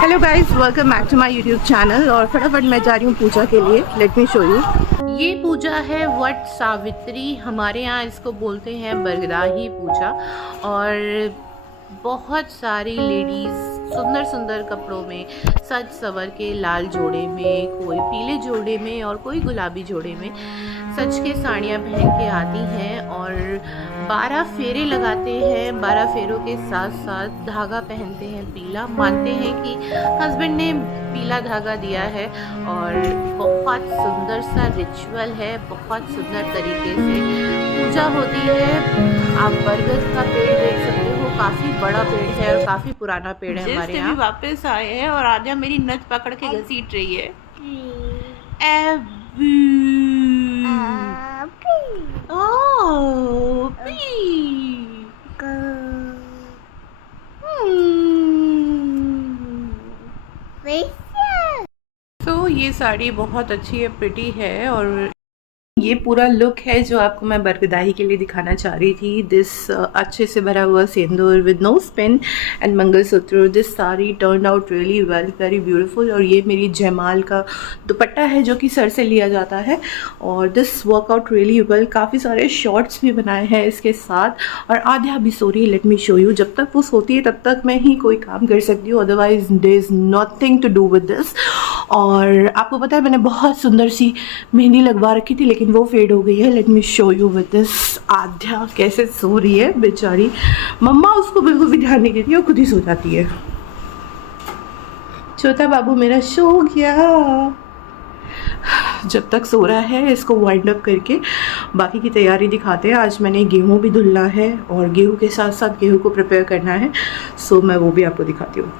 Hello guys, welcome back to my YouTube channel. और फटाफट मैं जा रही हूँ पूजा के लिए। Let me show you. ये पूजा है वट सावित्री, हमारे यहाँ इसको बोलते हैं बरगदाही पूजा। और बहुत सारी लेडीज़ सुंदर सुंदर कपड़ों में सज सवर के, लाल जोड़े में, कोई पीले जोड़े में और कोई गुलाबी जोड़े में सज के साड़ियाँ पहन के आती हैं और 12 फेरे लगाते हैं। 12 फेरों के साथ साथ धागा पहनते हैं पीला। मानते हैं कि हस्बैंड ने पीला धागा दिया है और बहुत सुंदर सा रिचुअल है। बहुत सुंदर तरीके से पूजा होती है। आप बरगद का पेड़ देख सकते हो, काफ़ी बड़ा पेड़ है और काफ़ी पुराना पेड़ है हमारे यहाँ। वापस आए हैं और आद्या मेरी नथ पकड़ के घसीट रही है। तो ये साड़ी बहुत अच्छी है, प्रिटी है। और ये पूरा लुक है जो आपको मैं बरगदाही के लिए दिखाना चाह रही थी। दिस अच्छे से भरा हुआ sindoor with no spin and mangalsutra. This sari turn out really well, very beautiful. और ये मेरी जयमाल का दुपट्टा है जो कि सर से लिया जाता है। और दिस वर्कआउट रियली वेल। काफ़ी सारे शॉर्ट्स भी बनाए हैं इसके साथ। और आद्या भी सो रही है, लेट मी शो यू। जब तक वो सोती है तब तक मैं ही कोई काम कर सकती हूँ, otherwise there is nothing to do with this. और आपको पता है मैंने बहुत सुंदर सी मेहंदी लगवा रखी थी, लेकिन वो फेड हो गई है। Let me show you with this. Aadya कैसे सो रही है बेचारी, मम्मा उसको बिल्कुल भी ध्यान नहीं देती, वो खुद ही सो जाती है। छोटा बाबू मेरा सो गया। जब तक सो रहा है इसको वाइंड अप करके बाकी की तैयारी दिखाते हैं। आज मैंने गेहूँ भी धुलना है और गेहूँ के साथ साथ गेहूँ को प्रिपेयर करना है, सो मैं वो भी आपको दिखाती हूँ।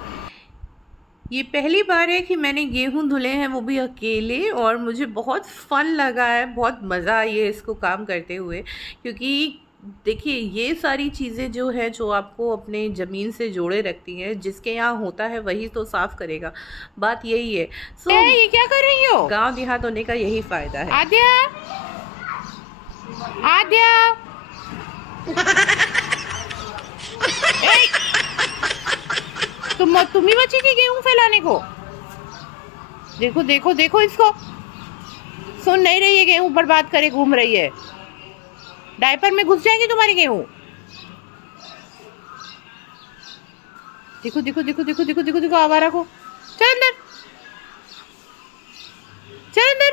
ये पहली बार है कि मैंने गेहूं धुले हैं, वो भी अकेले। और मुझे बहुत फ़न लगा है, बहुत मज़ा आई है इसको काम करते हुए। क्योंकि देखिए ये सारी चीज़ें जो है जो आपको अपने ज़मीन से जोड़े रखती हैं, जिसके यहाँ होता है वही तो साफ़ करेगा, बात यही है। सो ये क्या कर रही हो? गांव देहात होने का यही फ़ायदा है। आद्या, आद्या तुम ही बची थी गेहूं फैलाने को। देखो देखो देखो इसको, सुन नहीं रही है, गेहूं बर्बाद करे घूम रही है। डायपर में घुस जाएंगे तुम्हारे गेहूं। देखो देखो देखो देखो देखो देखो देखो आवारा को। चल अंदर, चल अंदर।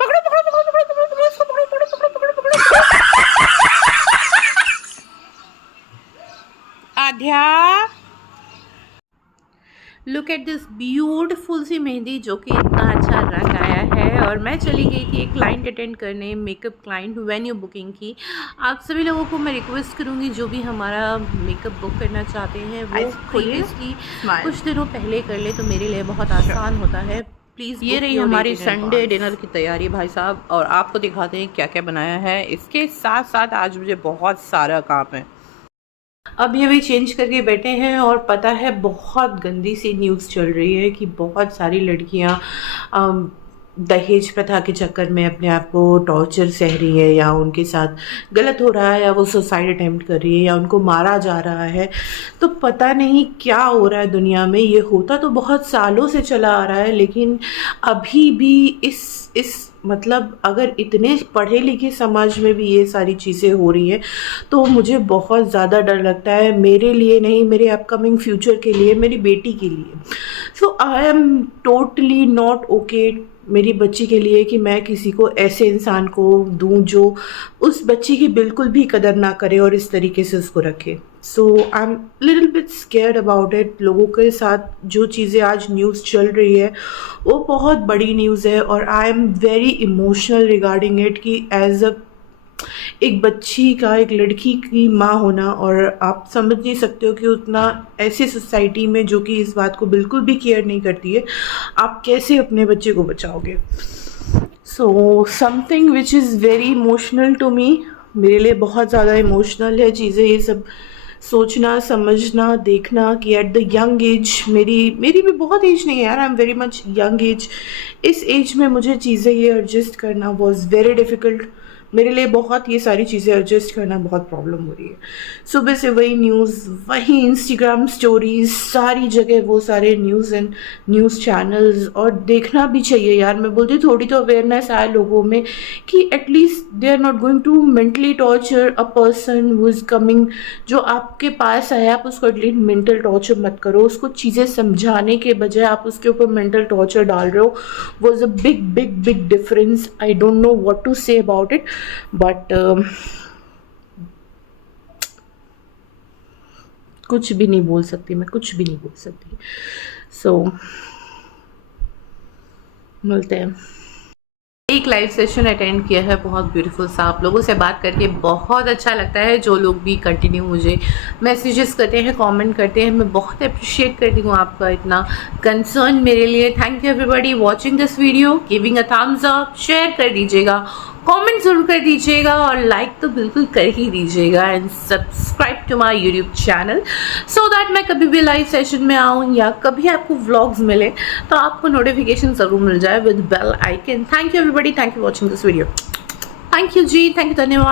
पकड़ो पकड़ो पकड़ो पकड़ो पकड़ो पकड़ो इसको, पकड़ो पकड़ो पकड़ो पकड़ो पकड़ो। Aadhya, look at this beautiful सी मेहंदी जो कि इतना अच्छा रंग आया है। और मैं चली गई थी एक क्लाइंट अटेंड करने, मेकअप क्लाइंट, वेन्यू बुकिंग की। आप सभी लोगों को मैं रिक्वेस्ट करूंगी जो भी हमारा मेकअप बुक करना चाहते हैं वो प्रीवियसली कुछ दिनों पहले कर ले, तो मेरे लिए बहुत आसान होता है। प्लीज़। ये रही हमारी संडे डिनर की तैयारी भाई साहब, और आपको दिखाते हैं क्या क्या बनाया है। इसके साथ साथ आज मुझे बहुत सारा काम है। अब ये भी चेंज करके बैठे हैं। और पता है बहुत गंदी सी न्यूज़ चल रही है कि बहुत सारी लड़कियां दहेज प्रथा के चक्कर में अपने आप को टॉर्चर सह रही है, या उनके साथ गलत हो रहा है, या वो सुसाइड अटेम्प्ट कर रही है, या उनको मारा जा रहा है। तो पता नहीं क्या हो रहा है दुनिया में। ये होता तो बहुत सालों से चला आ रहा है, लेकिन अभी भी इस मतलब अगर इतने पढ़े लिखे समाज में भी ये सारी चीज़ें हो रही हैं तो मुझे बहुत ज़्यादा डर लगता है, मेरे लिए नहीं, मेरे अपकमिंग फ्यूचर के लिए, मेरी बेटी के लिए। So I am totally not okay मेरी बच्ची के लिए कि मैं किसी को ऐसे इंसान को दूं जो उस बच्ची की बिल्कुल भी कदर ना करे और इस तरीके से उसको रखे। So I am little bit scared about it. लोगों के साथ जो चीज़ें आज न्यूज़ चल रही है वो बहुत बड़ी न्यूज़ है। और I am very emotional regarding it कि एज अ एक बच्ची का, एक लड़की की माँ होना। और आप समझ नहीं सकते हो कि उतना ऐसी सोसाइटी में जो कि इस बात को बिल्कुल भी केयर नहीं करती है, आप कैसे अपने बच्चे को बचाओगे। So something which is very emotional to me, मेरे लिए बहुत ज़्यादा इमोशनल है चीज़ें, ये सब सोचना, समझना, देखना कि एट द यंग एज, मेरी भी बहुत एज नहीं है यार, I am very much young age. इस एज में मुझे चीज़ें ये एडजस्ट करना वॉज वेरी डिफ़िकल्ट। मेरे लिए बहुत ये सारी चीज़ें एडजस्ट करना बहुत प्रॉब्लम हो रही है। सुबह से वही न्यूज़, वही इंस्टाग्राम स्टोरीज, सारी जगह वो सारे न्यूज़ एंड न्यूज़ चैनल्स, और देखना भी चाहिए यार। मैं बोलती हूँ थोड़ी तो अवेयरनेस आए लोगों में कि at least they are not going to mentally torture a person who is coming. जो आपके पास आए आप उसको एटलीस्ट मेंटल टॉर्चर मत करो, उसको चीज़ें समझाने के बजाय आप उसके ऊपर मेंटल टॉर्चर डाल रहे हो। Was a big big big difference. I don't know what to say about it, but कुछ भी नहीं बोल सकती मैं, कुछ भी नहीं बोल सकती। सो मिलते हैं। एक लाइव सेशन अटेंड किया है, बहुत ब्यूटीफुल सा। आप लोगों से बात करके बहुत अच्छा लगता है। जो लोग भी कंटिन्यू मुझे मैसेजेस करते हैं, कमेंट करते हैं, मैं बहुत अप्रिशिएट करती हूँ आपका इतना कंसर्न मेरे लिए। Thank you everybody watching this video, giving a thumbs up, share कर दीजिएगा, कमेंट ज़रूर कर दीजिएगा और लाइक तो बिल्कुल कर ही दीजिएगा, and subscribe to my YouTube channel so that मैं कभी भी लाइव सेशन में आऊँ या कभी आपको व्लॉग्स मिले तो आपको नोटिफिकेशन ज़रूर मिल जाए with bell icon. Thank you everybody, thank you watching this video. Thank you ji, thank you, धन्यवाद।